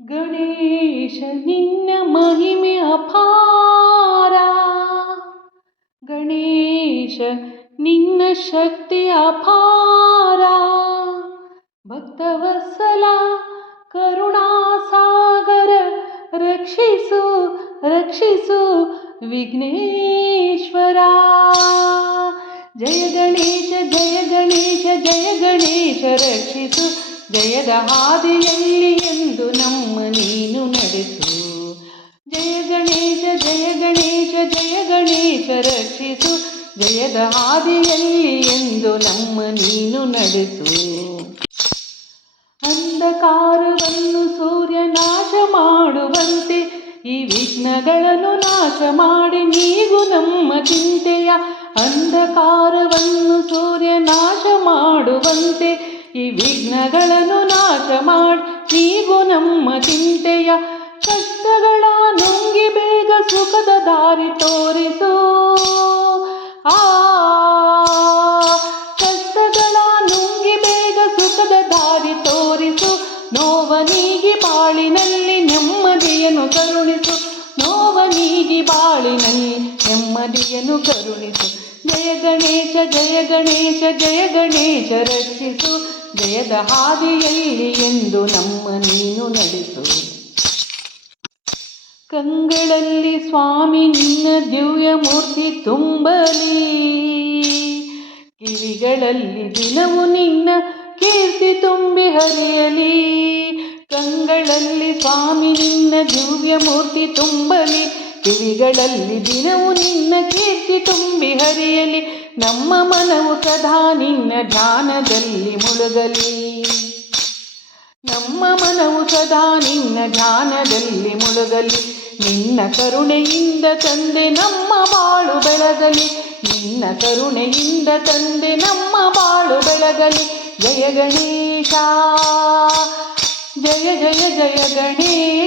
ಗಣೇಶ ನಿನ್ನ ಮಹಿಮೆ ಅಪಾರ, ಗಣೇಶ ನಿನ್ನ ಶಕ್ತಿ ಅಪಾರ. ಭಕ್ತವತ್ಸಲ ಕರುಣಾಸಾಗರ ರಕ್ಷಿಸು ರಕ್ಷಿಸು ವಿಘ್ನೇಶ್ವರ. ಜಯ ಗಣೇಶ ಜಯ ಗಣೇಶ ಜಯ ಗಣೇಶ ರಕ್ಷಿಸು, ಜಯದ ಹಾದಿಯಲ್ಲಿ ಎಂದು ನಮ್ಮ ನೀನು ನಡೆಸು. ಜಯ ಗಣೇಶ ಜಯ ಗಣೇಶ ಜಯ ಗಣೇಶ ರಕ್ಷಿಸು, ಜಯದ ಹಾದಿಯಲ್ಲಿ ಎಂದು ನಮ್ಮ ನೀನು ನಡೆಸು. ಅಂಧಕಾರವನ್ನು ಸೂರ್ಯ ನಾಶ ಮಾಡುವಂತೆ, ಈ ವಿಘ್ನಗಳನ್ನು ನಾಶ ಮಾಡಿ ನೀಗು ನಮ್ಮ ಚಿಂತೆಯ. ಅಂಧಕಾರವನ್ನು ಸೂರ್ಯ ನಾಶ ಮಾಡುವಂತೆ, ಈ ವಿಘ್ನಗಳನ್ನು ನಾಶ ಮಾಡಿ ನೀಗು ನಮ್ಮ ಚಿಂತೆಯ. ಕಷ್ಟಗಳ ನುಂಗಿ ಬೇಗ ಸುಖದ ದಾರಿ ತೋರಿಸು. ಕಷ್ಟಗಳ ನುಂಗಿ ಬೇಗ ಸುಖದ ದಾರಿ ತೋರಿಸು. ನೋವ ನೀಗಿ ಬಾಳಿನಲ್ಲಿ ನೆಮ್ಮದಿಯನ್ನು ಕರುಣಿಸು. ನೋವ ನೀಗಿ ಬಾಳಿನಲ್ಲಿ ನೆಮ್ಮದಿಯನ್ನು ಕರುಣಿಸು. ಜಯ ಗಣೇಶ ಜಯ ಗಣೇಶ ಜಯ ಗಣೇಶ ರಕ್ಷಿಸು, ಜಯದ ಹಾದಿಯಲ್ಲಿ ಎಂದು ನಮ್ಮ ನೀನು ನಡೆಸು. ಕಂಗಳಲ್ಲಿ ಸ್ವಾಮಿ ನಿನ್ನ ದಿವ್ಯ ಮೂರ್ತಿ ತುಂಬಲಿ, ಕಿವಿಗಳಲ್ಲಿ ದಿನವೂ ನಿನ್ನ ಕೀರ್ತಿ ತುಂಬಿ ಹರಿಯಲಿ. ಕಂಗಳಲ್ಲಿ ಸ್ವಾಮಿ ನಿನ್ನ ದಿವ್ಯ ಮೂರ್ತಿ ತುಂಬಲಿ, ಕಿವಿಗಳಲ್ಲಿ ದಿನವೂ ನಿನ್ನ ಕೀರ್ತಿ ತುಂಬಿ ಹರಿಯಲಿ. ನಮ್ಮ ಮನವು ಸದಾ ನಿನ್ನ ಧ್ಯಾನದಲ್ಲಿ ಮುಳುಗಲಿ. ನಮ್ಮ ಮನವು ಸದಾ ನಿನ್ನ ಧ್ಯಾನದಲ್ಲಿ ಮುಳುಗಲಿ. ನಿನ್ನ ಕರುಣೆಯಿಂದ ತಂದೆ ನಮ್ಮ ಬಾಳು ಬೆಳಗಲಿ. ನಿನ್ನ ಕರುಣೆಯಿಂದ ತಂದೆ ನಮ್ಮ ಬಾಳು ಬೆಳಗಲಿ. ಜಯ ಗಣೇಶ ಜಯ ಜಯ ಜಯ ಗಣೇಶ.